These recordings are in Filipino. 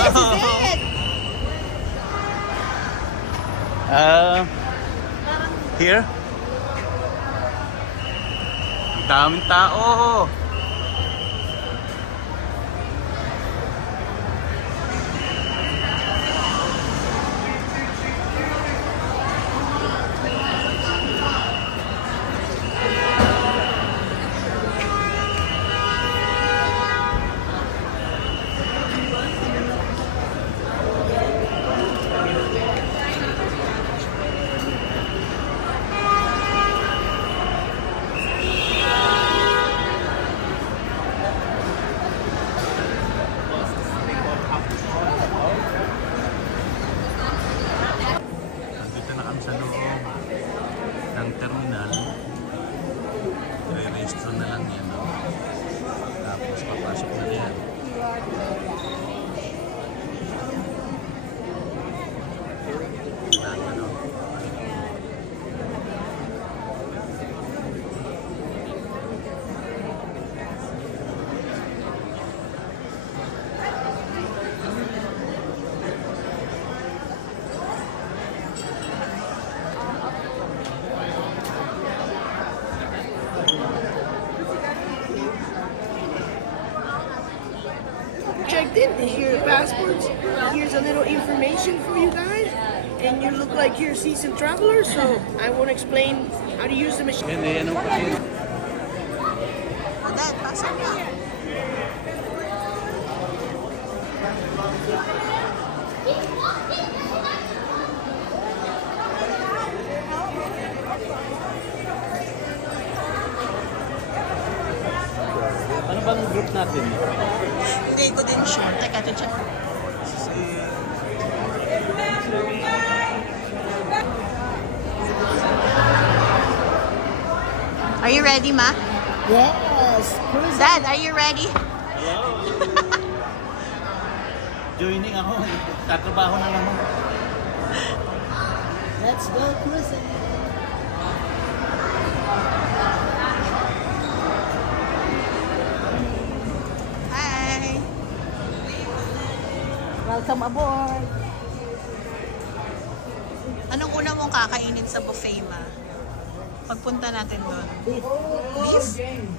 This is it. Here? Daming tao. Nandito na kami sa loob ng terminal. Re-restro na lang yan. No? Tapos papasok na yan. Ano? Checked in. This is your passports. Here's a little information for you guys. And you look like you're seasoned travelers, so I won't explain how to use the machine. Hindi, ano pa yun? Dad, pasok na. Ano bang group natin? Hindi ko din sure. Teka, check. Are you ready, Ma? Yes. Dad, are you ready? Hello! Joining ako. Tatrabaho na naman. Let's go cruising. Hi! Welcome aboard. Anong una mong kakainin sa buffet, Ma? Pagpunta natin doon. Beef. Beef?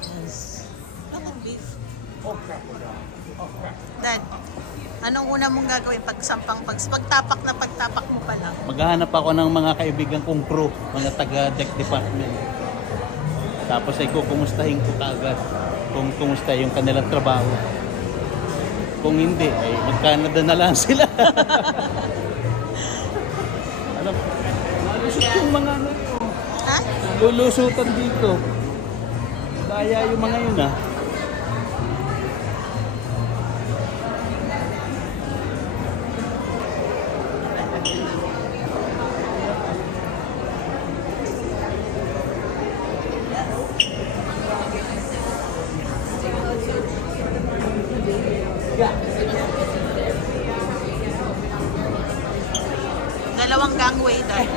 Yes. Bakit beef? Dad, anong una mong gagawin pagtapak mo pa lang? Maghahanap ako ng mga kaibigan kong crew, mga taga-deck department. Tapos ay kukumustahin ko kaagad kung kumusta yung kanilang trabaho. Kung hindi, ay mag-Canada na lang sila. Alam, malusot yung mga ano yun. Ha? Lulusutan dito. Kaya yung mga yun ah. Dalawang gangway doon.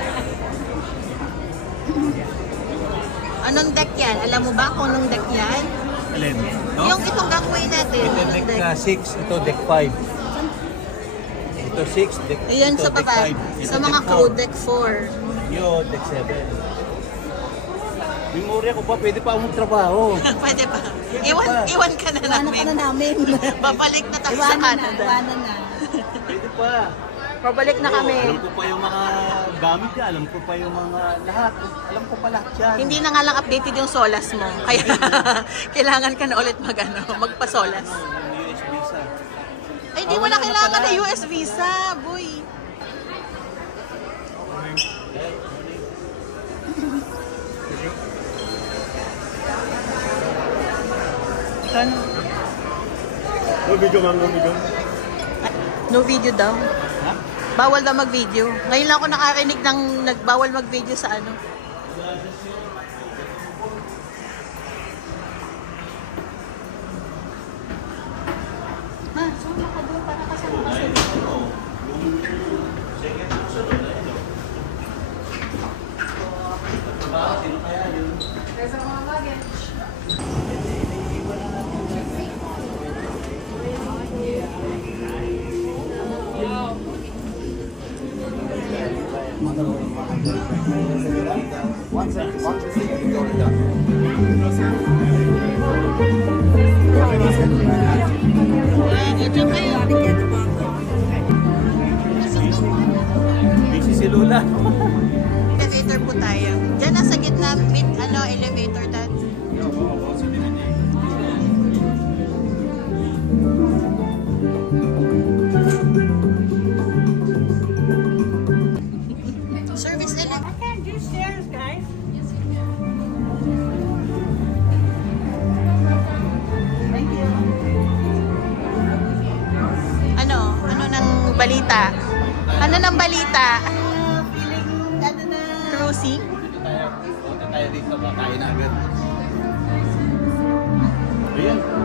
Anong deck yan? Alam mo ba kung anong deck yan? Alin? No? Yung itong gangway natin. Ito anong deck 6, ito deck 5. Ito 6, deck Ayan ito sa deck baba. 5. Ito Sa mga deck crew, 4. deck 4. Yo, deck 7. Memorya ko pa, pwede pa akong trabaho. Pwede pa. Pwede pa. Iwan ka na Iwanan namin. ka na namin. Babalik na tayo sa Iwanan na. Canada. Iwanan na. Pwede pa. Babalik na Oo, kami. alam ko pa yung mga gamit niya, alam ko pa yung mga lahat. Alam ko pa lahat yan. Hindi na nga lang updated yung solas mo. Kaya kailangan ka na ulit magpa-solas. Yung US visa. Ay, hindi mo na wala na kailangan pala. ng US visa, boy. Ano? No video man, no video. No video daw. Ha? Bawal daw mag-video. Ngayon lang ako nakarinig ng nagbawal mag-video sa ano. Ma, suma ka doon para kasama ka sa video. Busy si Lula. Elevator po tayo. Diyan nasa gitna, mid, elevator dad. Service elevator. I can't do stairs, guys. Ano ng balita? Ano ng balita? Cruising? Tayo dito, kakain agad. Ayan.